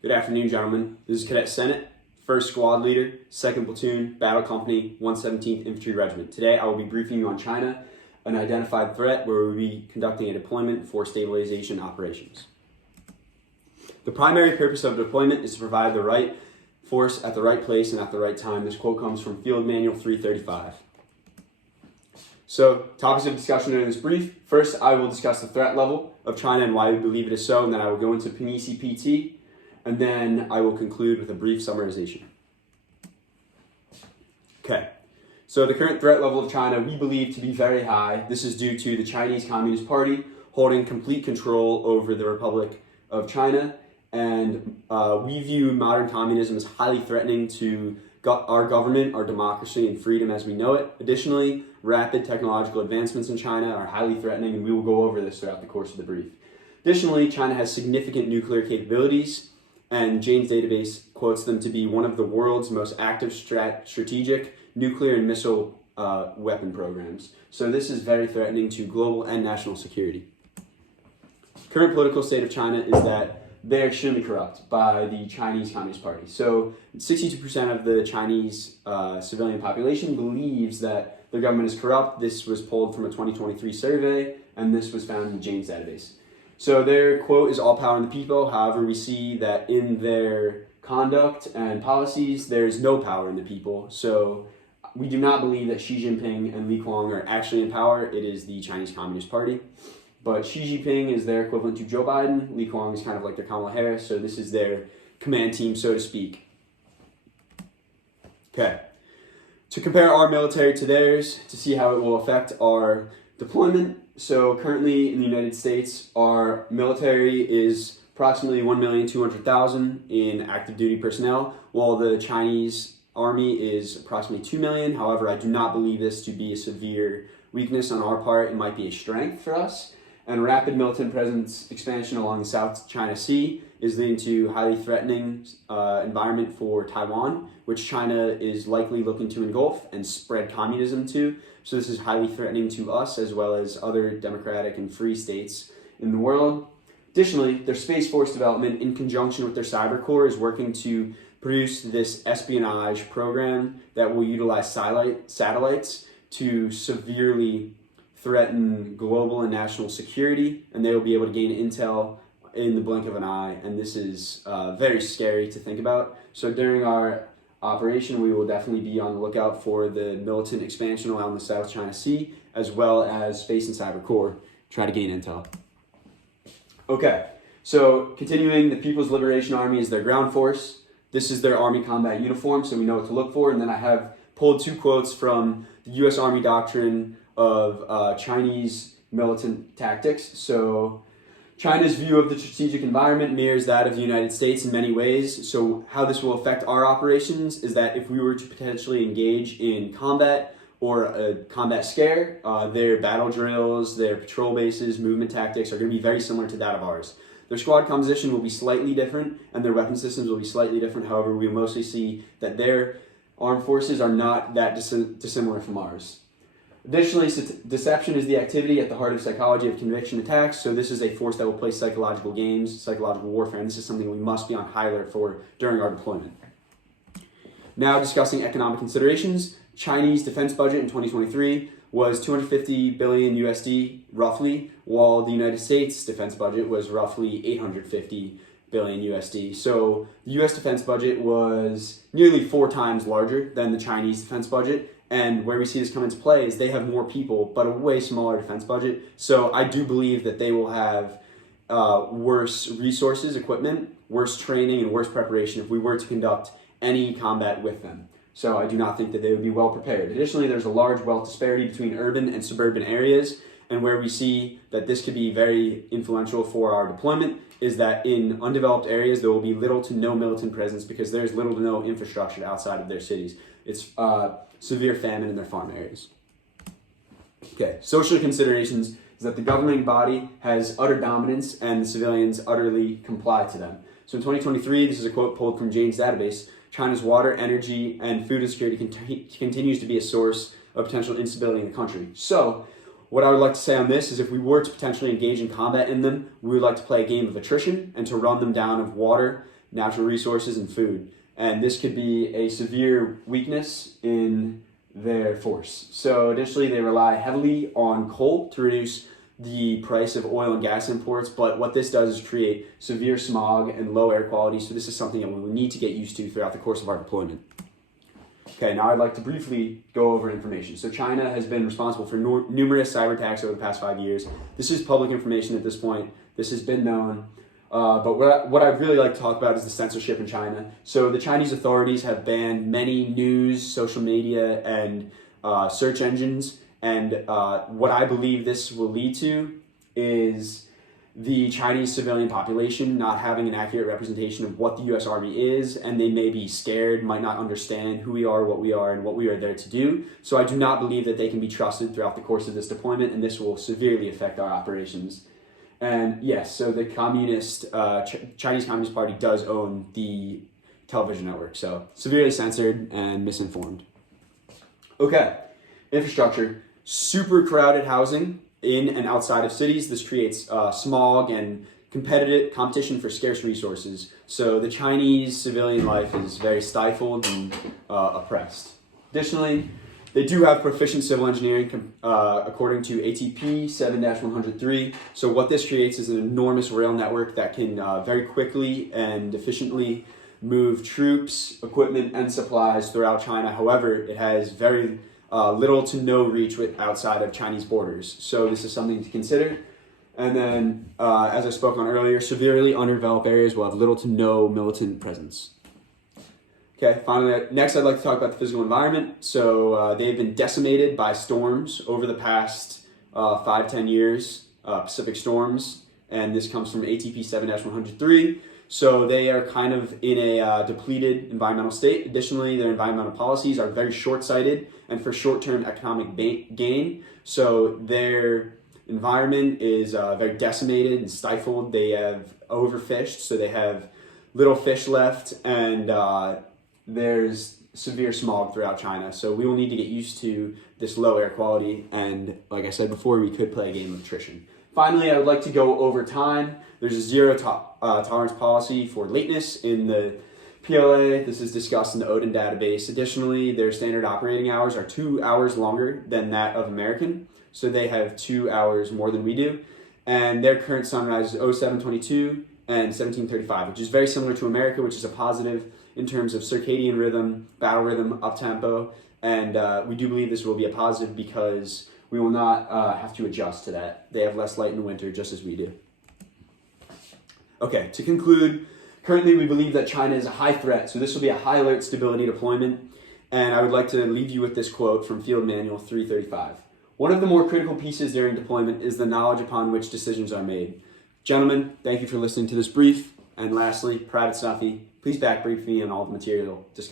Good afternoon, gentlemen. This is Cadet Senate, 1st Squad Leader, 2nd Platoon, Battle Company, 117th Infantry Regiment. Today I will be briefing you on China, an identified threat where we will be conducting a deployment for stabilization operations. The primary purpose of deployment is to provide the right force at the right place and at the right time. This quote comes from Field Manual 335. So, topics of discussion in this brief. First, I will discuss the threat level of China and why we believe it is so, and then I will go into PNC-PT, and then I will conclude with a brief summarization. Okay, so the current threat level of China we believe to be very high. This is due to the Chinese Communist Party holding complete control over the Republic of China, and we view modern communism as highly threatening to our government, our democracy, and freedom as we know it. Additionally, rapid technological advancements in China are highly threatening, and we will go over this throughout the course of the brief. Additionally, China has significant nuclear capabilities, and Jane's database quotes them to be one of the world's most active strategic nuclear and missile weapon programs. So this is very threatening to global and national security. Current political state of China is that they're extremely corrupt by the Chinese Communist Party. So 62% of the Chinese civilian population believes that their government is corrupt. This was pulled from a 2023 survey, and this was found in Jane's database. So their quote is all power in the people. However, we see that in their conduct and policies, there's no power in the people. So we do not believe that Xi Jinping and Li Qiang are actually in power. It is the Chinese Communist Party. But Xi Jinping is their equivalent to Joe Biden. Li Qiang is kind of like their Kamala Harris. So this is their command team, so to speak. Okay. To compare our military to theirs, to see how it will affect our deployment. So currently in the United States, our military is approximately 1,200,000 in active duty personnel, while the Chinese army is approximately 2 million. However, I do not believe this to be a severe weakness on our part. It might be a strength for us. And rapid militant presence expansion along the South China Sea is leading to highly threatening environment for Taiwan, which China is likely looking to engulf and spread communism to. So this is highly threatening to us as well as other democratic and free states in the world. Additionally, their Space Force development in conjunction with their Cyber Corps is working to produce this espionage program that will utilize satellites to severely threaten global and national security, and they will be able to gain intel in the blink of an eye, and this is very scary to think about. So during our operation, we will definitely be on the lookout for the militant expansion along the South China Sea, as well as Space and Cyber Corps, try to gain intel. Okay, so continuing, the People's Liberation Army is their ground force. This is their Army combat uniform, so we know what to look for, and then I have pulled two quotes from the U.S. Army doctrine of Chinese militant tactics. So China's view of the strategic environment mirrors that of the United States in many ways. So how this will affect our operations is that if we were to potentially engage in combat or a combat scare, their battle drills, their patrol bases, movement tactics are going to be very similar to that of ours. Their squad composition will be slightly different and their weapon systems will be slightly different. However, we mostly see that their armed forces are not that dissimilar from ours. Additionally, deception is the activity at the heart of psychology of conviction attacks. So this is a force that will play psychological games, psychological warfare, and this is something we must be on high alert for during our deployment. Now discussing economic considerations. Chinese defense budget in 2023 was 250 billion USD roughly, while the United States defense budget was roughly 850 billion USD. So the US defense budget was nearly 4 times larger than the Chinese defense budget. And where we see this come into play is they have more people, but a way smaller defense budget. So I do believe that they will have worse resources, equipment, worse training, and worse preparation if we were to conduct any combat with them. So I do not think that they would be well prepared. Additionally, there's a large wealth disparity between urban and suburban areas. And where we see that this could be very influential for our deployment is that in undeveloped areas, there will be little to no militant presence because there's little to no infrastructure outside of their cities. It's severe famine in their farm areas. Okay, social considerations is that the governing body has utter dominance and the civilians utterly comply to them. So in 2023, this is a quote pulled from Jane's database, China's water, energy, and food insecurity continues to be a source of potential instability in the country. So what I would like to say on this is if we were to potentially engage in combat in them, we would like to play a game of attrition and to run them down of water, natural resources, and food. And this could be a severe weakness in their force. So additionally, they rely heavily on coal to reduce the price of oil and gas imports, but what this does is create severe smog and low air quality, so this is something that we will need to get used to throughout the course of our deployment. Okay, now I'd like to briefly go over information. So China has been responsible for numerous cyber attacks over the past 5 years. This is public information at this point. This has been known. But what I'd really like to talk about is the censorship in China. So the Chinese authorities have banned many news, social media, and search engines. And what I believe this will lead to is the Chinese civilian population not having an accurate representation of what the U.S. Army is, and they may be scared, might not understand who we are, and what we are there to do. So I do not believe that they can be trusted throughout the course of this deployment, and this will severely affect our operations. And yes, so the Chinese Communist Party does own the television network, so severely censored and misinformed. Okay, infrastructure. Super crowded housing in and outside of cities. This creates smog and competition for scarce resources. So the Chinese civilian life is very stifled and oppressed. Additionally, they do have proficient civil engineering according to ATP 7-103. So what this creates is an enormous rail network that can very quickly and efficiently move troops, equipment, and supplies throughout China. However, it has very little to no reach outside of Chinese borders. So this is something to consider. And then, as I spoke on earlier, severely underdeveloped areas will have little to no militant presence. Okay, finally, next I'd like to talk about the physical environment. So they've been decimated by storms over the past 5-10 years, Pacific storms, and this comes from ATP 7-103. So they are kind of in a depleted environmental state. Additionally, their environmental policies are very short-sighted and for short-term economic gain. So their environment is very decimated and stifled. They have overfished, so they have little fish left, and there's severe smog throughout China. So we will need to get used to this low air quality, and like I said before, we could play a game of attrition. Finally, I would like to go over time. There's a zero tolerance policy for lateness in the PLA. This is discussed in the Odin database. Additionally, their standard operating hours are 2 hours longer than that of American. So they have 2 hours more than we do. And their current sunrise is 07:22 and 17:35, which is very similar to America, which is a positive in terms of circadian rhythm, battle rhythm, up-tempo. And we do believe this will be a positive because we will not have to adjust to that. They have less light in the winter, just as we do. Okay, to conclude, currently we believe that China is a high threat, so this will be a high alert stability deployment. And I would like to leave you with this quote from Field Manual 335. One of the more critical pieces during deployment is the knowledge upon which decisions are made. Gentlemen, thank you for listening to this brief. And lastly, Private Snuffy, please back brief me on all the material discussed.